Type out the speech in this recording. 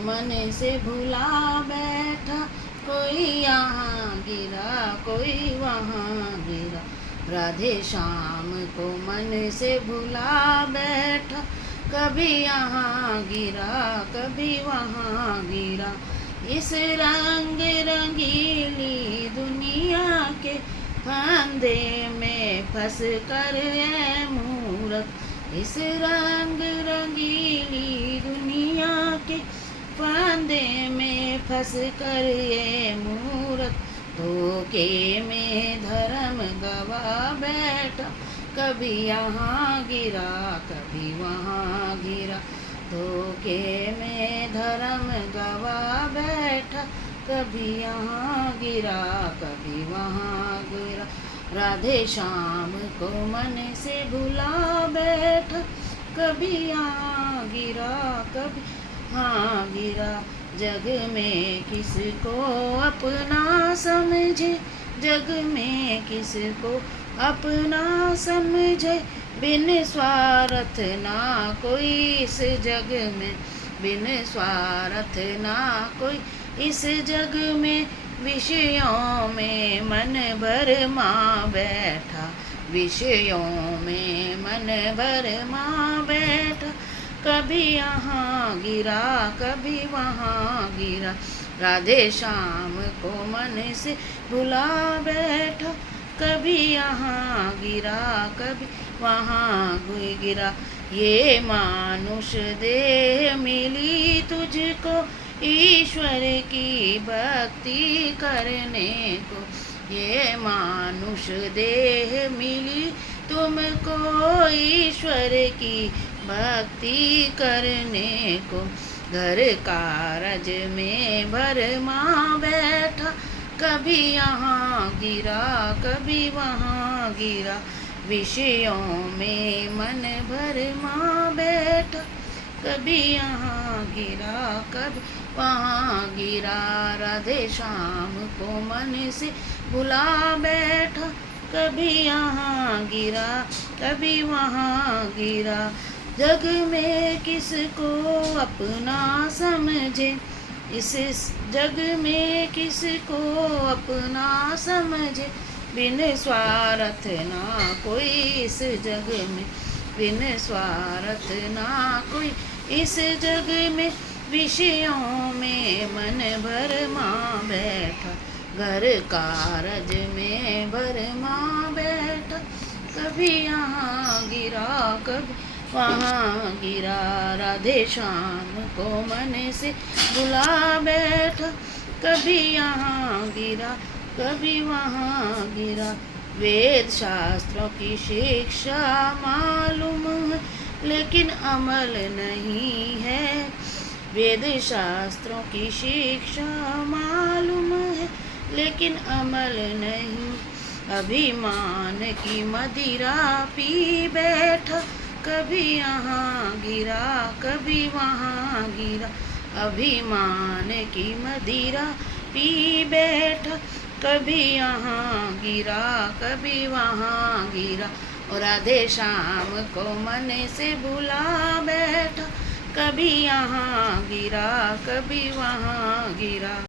मन से भुला बैठा, कोई यहाँ गिरा कोई वहाँ गिरा। राधे श्याम को मन से भुला बैठा, कभी यहाँ गिरा कभी वहाँ गिरा। इस रंग रंगीली दुनिया के फंदे में फंस कर है मूरख। इस रंग रंगीली दुनिया के फंदे में फंस कर ये मूरख, धोखे में धर्म गवा बैठा, कभी यहाँ गिरा कभी वहाँ गिरा। धोखे में धर्म गवा बैठा, कभी यहाँ गिरा कभी वहाँ गिरा। राधे श्याम को मन से भुला बैठा, कभी यहाँ गिरा कभी हाँ गिरा। जग में किसको अपना समझे, जग में किसको अपना समझे। बिन स्वार्थ ना कोई इस जग में, बिन स्वार्थ ना कोई इस जग में। विषयों में मन भर माँ बैठा, विषयों में मन भर माँ बैठा, कभी यहाँ गिरा कभी वहाँ गिरा। राधे श्याम को मन से भुला बैठा, कभी यहाँ गिरा कभी वहाँ गिरा। ये मानुष देह मिली तुझको ईश्वर की भक्ति करने को। ये मानुष देह मिली तुमको ईश्वर की भक्ति करने को। घर कारज में भर माँ बैठा, कभी यहाँ गिरा कभी वहाँ गिरा। विषयों में मन भर माँ बैठा, कभी यहाँ गिरा कभी वहाँ गिरा। राधे श्याम को मन से भुला बैठा, कभी यहाँ गिरा कभी वहाँ गिरा। जग में किसको अपना समझे, इस जग में किसको अपना समझे। बिन स्वार्थ ना कोई इस जग में, बिन स्वार्थ ना कोई इस जग में। विषयों में मन भर माँ बैठा, घर कारज में भर माँ बैठा, कभी यहाँ गिरा कभी वहाँ गिरा। राधे श्याम को मन से भुला बैठा, कभी यहाँ गिरा कभी वहाँ गिरा। वेद शास्त्रों की शिक्षा मालूम है, लेकिन अमल नहीं है। वेद शास्त्रों की शिक्षा मालूम है, लेकिन अमल नहीं। अभिमान की मदिरा पी बैठा, कभी यहाँ गिरा कभी वहाँ गिरा। अभिमान की मदिरा पी बैठा, कभी यहाँ गिरा कभी वहाँ गिरा। और राधे श्याम को मन से भुला बैठा, कभी यहाँ गिरा कभी वहाँ गिरा।